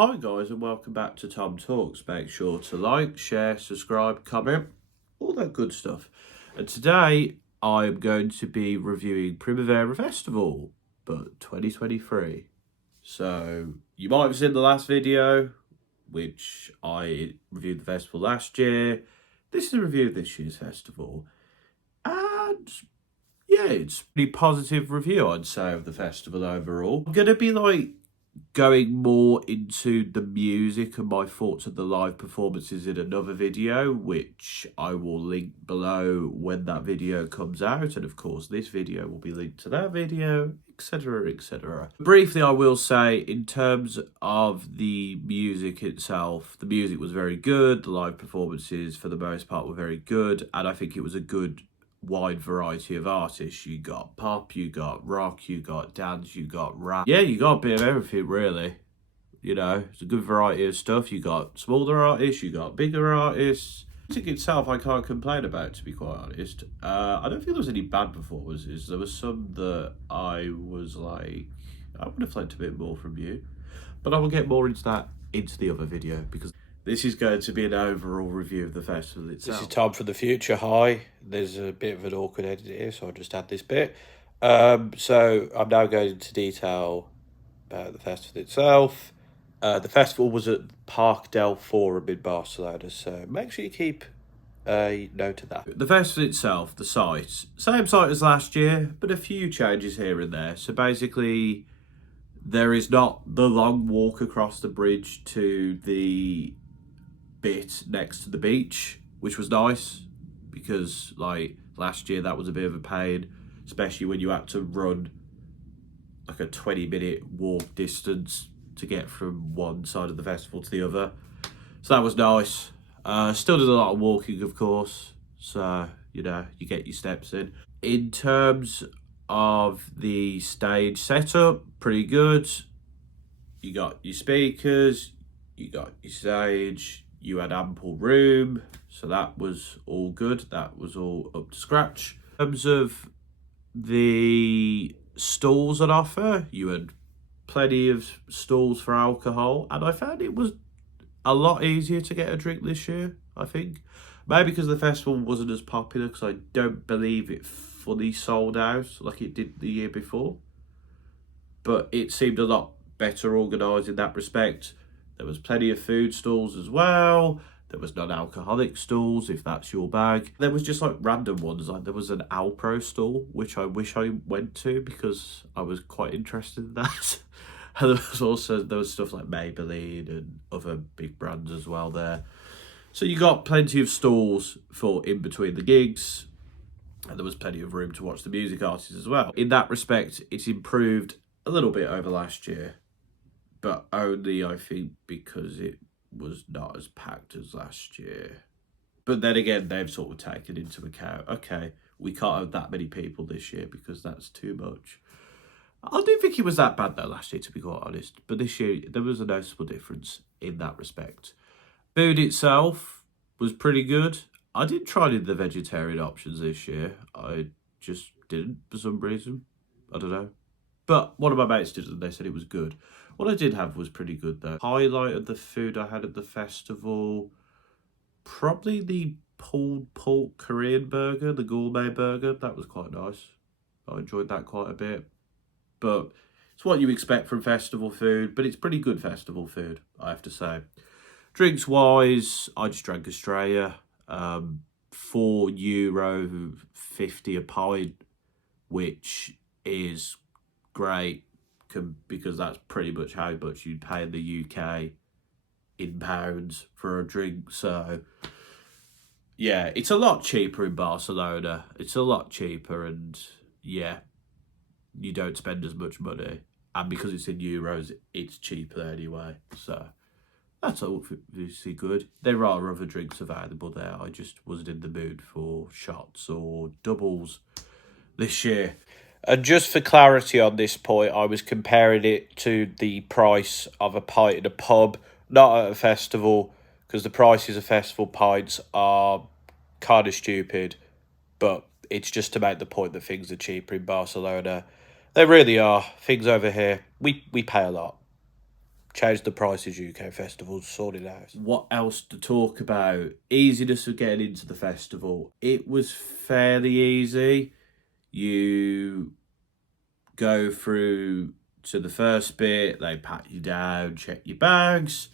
Hi guys and welcome back to Tom Talks. Make sure to like, share, subscribe, comment, all that good stuff. And today I'm going to be reviewing Primavera Festival, but 2023. So you might have seen the last video, which I reviewed the festival last year. This is a review of this year's festival. And yeah, it's a pretty positive review, I'd say, of the festival overall. I'm going to be going more into the music and my thoughts of the live performances in another video, which I will link below when that video comes out, and of course this video will be linked to that video, etc, etc. Briefly, I will say, in terms of the music itself, the music was very good, the live performances for the most part were very good, and I think it was a good wide variety of artists. You got pop, you got rock, you got dance, you got rap. Yeah, you got a bit of everything, really. You know, it's a good variety of stuff. You got smaller artists, you got bigger artists. Music itself, I can't complain about, to be quite honest. I don't think there was any bad performances. There was some that I was like, I would have liked a bit more from you. But I will get more into that into the other video, because this is going to be an overall review of the festival itself. This is Tom from the future. Hi. There's a bit of an awkward edit here, so I'll just add this bit. So I'm now going into detail about the festival itself. The festival was at Parc del Forum in Barcelona, so make sure you keep a note of that. The festival itself, the site, same site as last year, but a few changes here and there. So basically, there is not the long walk across the bridge to the bit next to the beach, which was nice, because like last year that was a bit of a pain, especially when you had to run like a 20-minute walk distance to get from one side of the festival to the other. So that was nice. Still did a lot of walking, of course, so you know, you get your steps in. In terms of the stage setup, pretty good. You got your speakers, you got your stage, you had ample room, so that was all good. That was all up to scratch. In terms of the stalls on offer, you had plenty of stalls for alcohol, and I found it was a lot easier to get a drink this year, I think. Maybe because the festival wasn't as popular, because I don't believe it fully sold out like it did the year before. But it seemed a lot better organised in that respect. There was plenty of food stalls as well. There was non-alcoholic stalls, if that's your bag. There was just like random ones. Like there was an Alpro stall, which I wish I went to because I was quite interested in that. And there was stuff like Maybelline and other big brands as well there. So you got plenty of stalls for in between the gigs, and there was plenty of room to watch the music artists as well. In that respect, it's improved a little bit over last year, but only, I think, because it was not as packed as last year. But then again, they've sort of taken into account, okay, we can't have that many people this year because that's too much. I do think it was that bad though last year, to be quite honest. But this year, there was a noticeable difference in that respect. Food itself was pretty good. I did try the vegetarian options this year. I just didn't for some reason. I don't know. But one of my mates did, and they said it was good. What I did have was pretty good, though. Highlight of the food I had at the festival, probably the pulled pork Korean burger, the gourmet burger. That was quite nice. I enjoyed that quite a bit. But it's what you expect from festival food, but it's pretty good festival food, I have to say. Drinks-wise, I just drank Australia. €4.50 a pint, which is great, because that's pretty much how much you'd pay in the UK in pounds for a drink. So yeah, it's a lot cheaper in Barcelona. It's a lot cheaper, and yeah, you don't spend as much money, and because it's in euros, it's cheaper anyway. So that's obviously good. There are other drinks available there. I just wasn't in the mood for shots or doubles this year. And just for clarity on this point, I was comparing it to the price of a pint in a pub, not at a festival, because the prices of festival pints are kind of stupid, but it's just to make the point that things are cheaper in Barcelona. They really are. Things over here, we pay a lot. changed the prices UK festivals, sorted out. What else to talk about? Easiness of getting into the festival. It was fairly easy. You go through to the first bit, they pat you down, check your bags.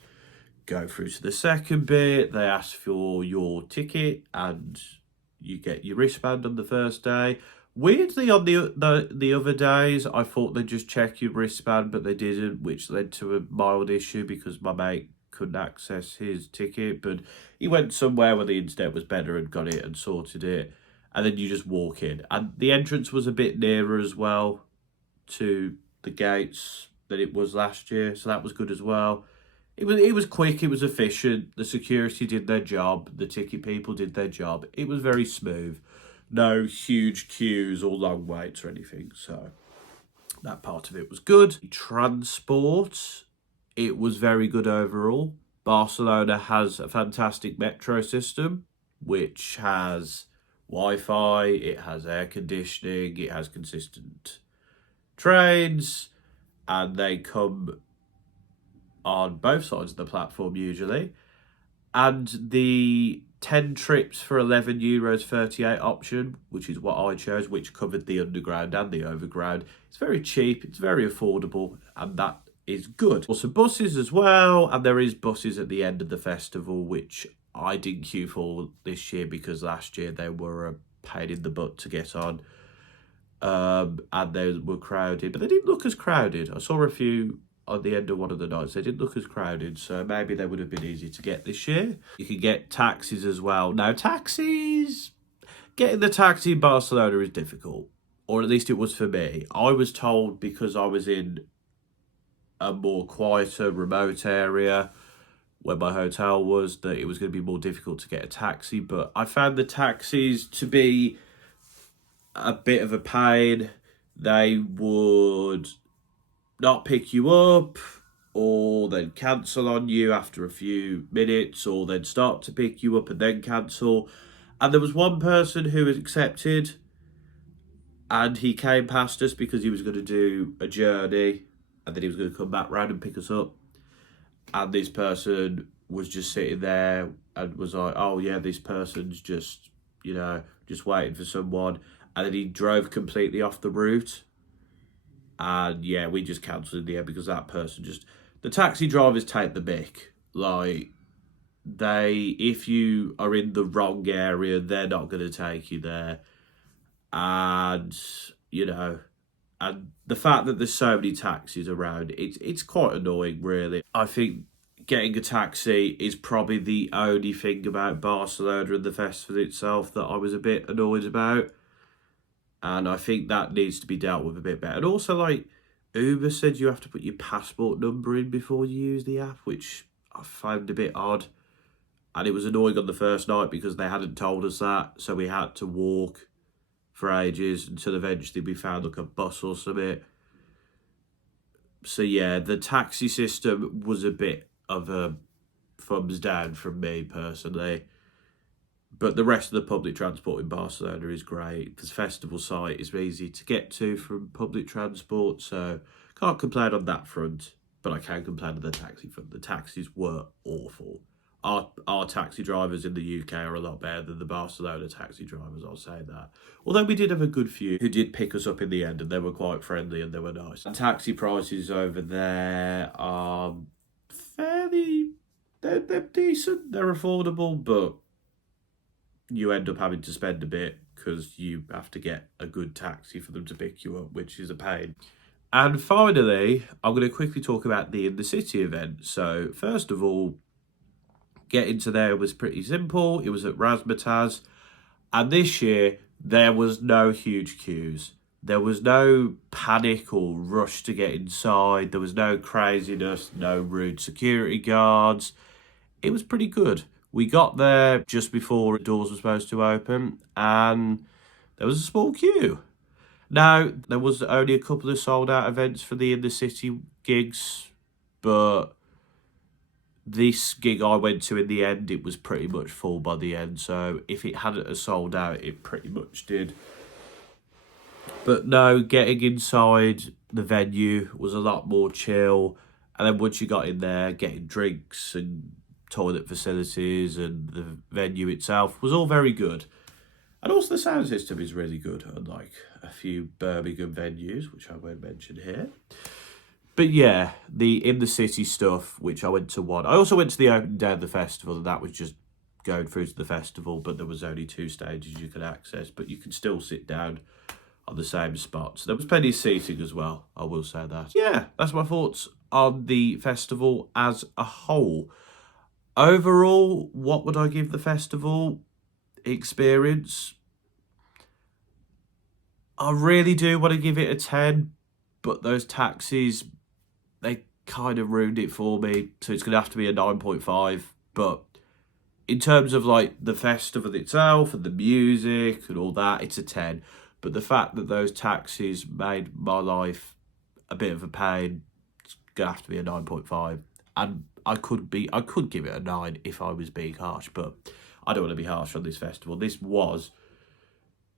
Go through to the second bit, they ask for your ticket and you get your wristband on the first day. Weirdly, on the other days, I thought they'd just check your wristband, but they didn't, which led to a mild issue because my mate couldn't access his ticket. But he went somewhere where the internet was better and got it and sorted it. And then you just walk in. And the entrance was a bit nearer as well to the gates than it was last year, so that was good as well. It was quick, it was efficient, the security did their job, the ticket people did their job. It was very smooth. No huge queues or long waits or anything, so that part of it was good. Transport, it was very good overall. Barcelona has a fantastic metro system, which has Wi-Fi, it has air conditioning, it has consistent trains, and they come on both sides of the platform usually. And the 10 trips for €11.38 option, which is what I chose, which covered the underground and the overground. It's very cheap, it's very affordable, and that is good. Also buses as well, and there is buses at the end of the festival, which I didn't queue for this year because last year they were a pain in the butt to get on. And they were crowded, but they didn't look as crowded. I saw a few on the end of one of the nights. They didn't look as crowded, so maybe they would have been easy to get this year. You can get taxis as well. Now, taxis, getting the taxi in Barcelona is difficult, or at least it was for me. I was told because I was in a more quieter, remote area where my hotel was, that it was going to be more difficult to get a taxi, but I found the taxis to be a bit of a pain. They would not pick you up, or they'd cancel on you after a few minutes, or they'd start to pick you up and then cancel. And there was one person who was accepted, and he came past us because he was going to do a journey, and then he was going to come back round and pick us up. And this person was just sitting there and was like, oh yeah, this person's just, just waiting for someone. And then he drove completely off the route. And yeah, we just cancelled in the end because that person the taxi drivers take the mick. Like, if you are in the wrong area, they're not going to take you there. And, and the fact that there's so many taxis around, it's quite annoying, really. I think getting a taxi is probably the only thing about Barcelona and the festival itself that I was a bit annoyed about. And I think that needs to be dealt with a bit better. And also, like, Uber said you have to put your passport number in before you use the app, which I found a bit odd. And it was annoying on the first night because they hadn't told us that. So we had to walk for ages until eventually we found, like, a bus or something. So, yeah, the taxi system was a bit of a thumbs down from me, personally. But the rest of the public transport in Barcelona is great. The festival site is easy to get to from public transport, so can't complain on that front. But I can complain on the taxi front. The taxis were awful. Our taxi drivers in the UK are a lot better than the Barcelona taxi drivers, I'll say that. Although we did have a good few who did pick us up in the end, and they were quite friendly and they were nice. And taxi prices over there are fairly... They're decent, they're affordable, but you end up having to spend a bit because you have to get a good taxi for them to pick you up, which is a pain. And finally, I'm going to quickly talk about the In the City event. So first of all, getting to there was pretty simple. It was at Razzmatazz. And this year, there was no huge queues. There was no panic or rush to get inside. There was no craziness, no rude security guards. It was pretty good. We got there just before the doors were supposed to open, and there was a small queue. Now, there was only a couple of sold-out events for the In the City gigs, but this gig I went to in the end, it was pretty much full by the end, so if it hadn't sold out, it pretty much did. But no, getting inside the venue was a lot more chill, And then once you got in there, getting drinks and toilet facilities and the venue itself was all very good. And also the sound system is really good, unlike a few Birmingham venues, which I won't mention here. But yeah, the in the city stuff, which I went to one. I also went to the opening day of the festival, and that was just going through to the festival, but there was only 2 stages you could access, but you can still sit down on the same spots. There was plenty of seating as well, I will say that. Yeah, that's my thoughts on the festival as a whole. Overall, what would I give the festival experience? I really do want to give it a 10, but those taxis, they kind of ruined it for me, so it's going to have to be a 9.5. But in terms of like the festival itself and the music and all that, it's a 10. But the fact that those taxis made my life a bit of a pain, it's going to have to be a 9.5. And I could give it a 9 if I was being harsh, but I don't want to be harsh on this festival. This was,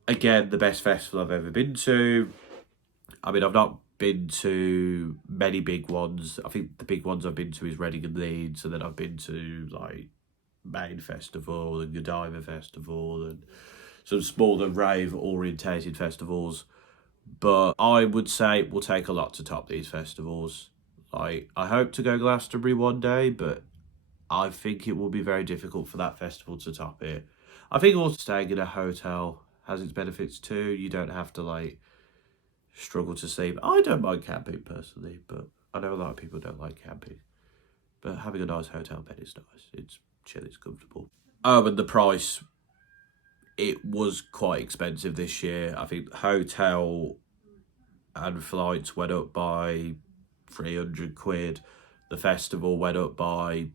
again, the best festival I've ever been to. I mean, I've not been to many big ones. I think the big ones I've been to is Reading and Leeds, and then I've been to like Main Festival and Godiva Festival and some smaller rave orientated festivals. But I would say it will take a lot to top these festivals. Like, I hope to go Glastonbury one day, but I think it will be very difficult for that festival to top it. I think also staying in a hotel has its benefits too. You don't have to like struggle to sleep. I don't mind camping personally, but I know a lot of people don't like camping. But having a nice hotel bed is nice. It's chill, it's comfortable. Oh, and the price, it was quite expensive this year. I think hotel and flights went up by 300 quid. The festival went up by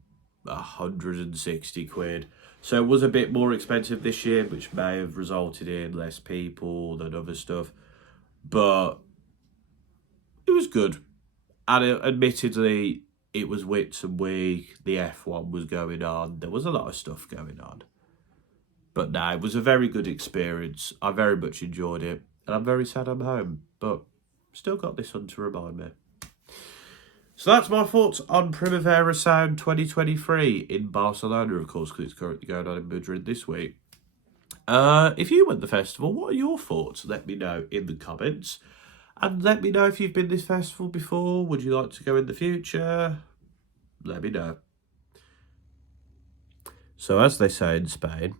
160 quid. So it was a bit more expensive this year, which may have resulted in less people and other stuff. But it was good. And admittedly, it was Whitsun week. The F1 was going on. There was a lot of stuff going on. But no, it was a very good experience. I very much enjoyed it. And I'm very sad I'm home. But still got this one to remind me. So that's my thoughts on Primavera Sound 2023 in Barcelona, of course, because it's currently going on in Madrid this week. If you went to the festival, what are your thoughts? Let me know in the comments. And let me know if you've been to this festival before. Would you like to go in the future? Let me know. So as they say in Spain,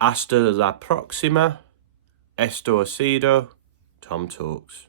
hasta la próxima, esto ha sido TomTalks.